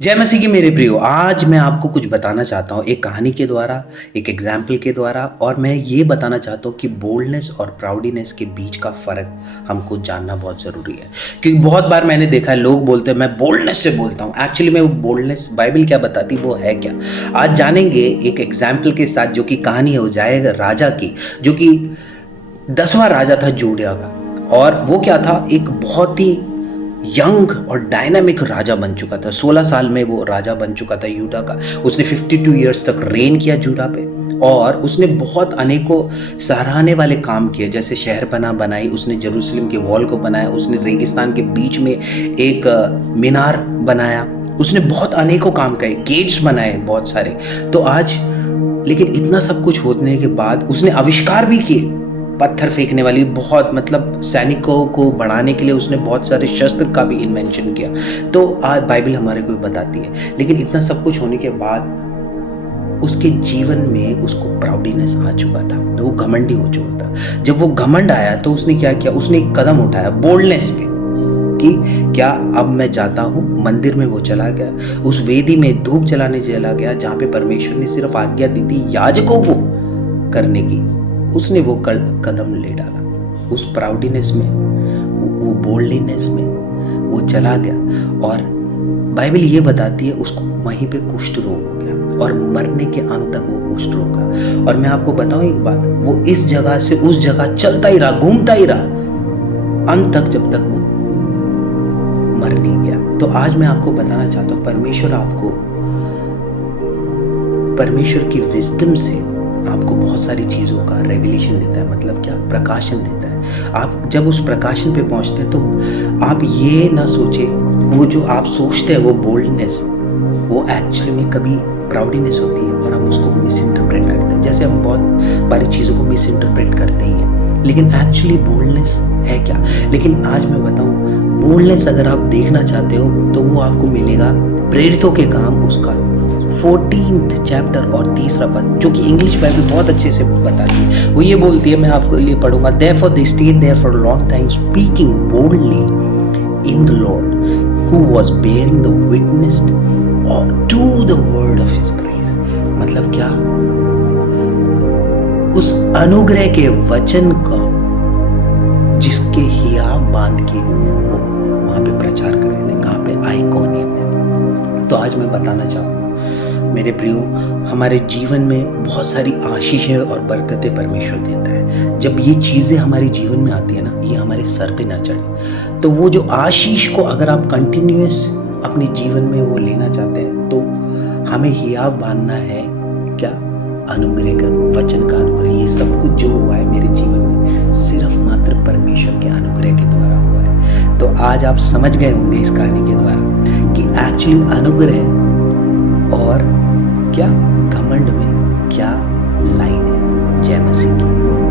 जय मसीह की मेरे प्रियो, आज मैं आपको कुछ बताना चाहता हूँ एक कहानी के द्वारा, एक एग्ज़ाम्पल के द्वारा और मैं ये बताना चाहता हूँ कि बोल्डनेस और प्राउडीनेस के बीच का फ़र्क हमको जानना बहुत ज़रूरी है। क्योंकि बहुत बार मैंने देखा है लोग बोलते हैं मैं बोल्डनेस से बोलता हूँ, एक्चुअली में वो बोल्डनेस बाइबल क्या बताती है वो है क्या? आज जानेंगे एक एग्ज़ाम्पल के साथ जो कि कहानी है उज्जियाह राजा की, जो कि 10वां राजा था जूडा का और वो क्या था एक बहुत ही यंग और डायनामिक राजा बन चुका था। 16 साल में वो राजा बन चुका था यूदा का। उसने 52 इयर्स तक रेन किया जूडा पे और उसने बहुत अनेकों सराहने वाले काम किए, जैसे शहर बनाई, उसने यरूशलेम के वॉल को बनाया, उसने रेगिस्तान के बीच में एक मीनार बनाया, उसने बहुत अनेकों काम किए, गेट्स बनाए बहुत सारे। तो आज लेकिन इतना सब कुछ होने के बाद उसने आविष्कार भी किए, पत्थर फेंकने वाली बहुत मतलब सैनिकों को बढ़ाने के लिए उसने बहुत सारे शस्त्र का भी इन्वेंशन किया। तो आज बाइबल हमारे को बताती है, लेकिन इतना सब कुछ होने के बाद उसके जीवन में उसको प्राउडीनेस आ चुका था, तो वो घमंडी हो चुका था। जब वो घमंड आया तो उसने क्या किया, उसने एक कदम उठाया बोल्डनेस पे कि क्या अब मैं जाता हूँ। मंदिर में वो चला गया, उस वेदी में धूप जलाने चला गया जहाँ पे परमेश्वर ने सिर्फ आज्ञा दी थी याजकों को करने की। उसने वो कदम ले डाला उस प्राउडीनेस में, वो बोल्डनेस में वो चला गया और बाइबल ये बताती है उसको वहीं पे कुष्ठ रोग हो गया और मरने के अंत तक वो कुष्ठ रोग का। और मैं आपको बताऊं एक बात, वो इस जगह से उस जगह चलता ही रहा, घूमता ही रहा अंत तक, जब तक वो मर नहीं गया। तो आज मैं आपको बताना चाहता हूँ परमेश्वर की विजडम से आपको बहुत सारी चीज़ों का रेवलेशन देता है, मतलब क्या, प्रकाशन देता है। आप जब उस प्रकाशन पे पहुंचते हैं तो आप ये ना सोचे वो जो आप सोचते हैं वो बोल्डनेस, वो एक्चुअली में कभी प्राउडीनेस होती है और हम उसको मिस इंटरप्रेट करते हैं। जैसे हम बहुत सारी चीज़ों को मिस इंटरप्रेट करते ही हैं, लेकिन एक्चुअली बोल्डनेस है क्या। लेकिन आज मैं बताऊं, बोल्डनेस अगर आप देखना चाहते हो तो वो आपको मिलेगा प्रेरितों के काम उसका 14th चैप्टर और 3रा पद, जो कि इंग्लिश बाइबल बहुत अच्छे से बताती है। वो ये बोलती है, मैं आपको लिए पढ़ूंगा, therefore they stayed there for a long time speaking boldly in the Lord who was bearing the witness or to the word of his grace। मतलब क्या, उस अनुग्रह के वचन का जिसके हियाव बांध के वो वहां पे प्रचार कर रहे थे। कहाँ पे? आइकोनियम में। तो आज मैं बताना चाहूँगा मेरे प्रियो, हमारे जीवन में बहुत सारी आशीषें और बरकतें परमेश्वर देता है। जब ये चीज़ें हमारे जीवन में आती है ना, ये हमारे सर पे ना चढ़े, तो वो जो आशीष को अगर आप कंटिन्यूअस अपने जीवन में वो लेना चाहते हैं तो हमें हियाव बांधना है क्या, अनुग्रह का, वचन का अनुग्रह। ये सब कुछ जो हुआ है मेरे जीवन में सिर्फ मात्र परमेश्वर के अनुग्रह के द्वारा हुआ है। तो आज आप समझ गए होंगे इस कहानी के द्वारा कि एक्चुअली अनुग्रह और क्या, घमंड में क्या लाइन है। जय मसीह की।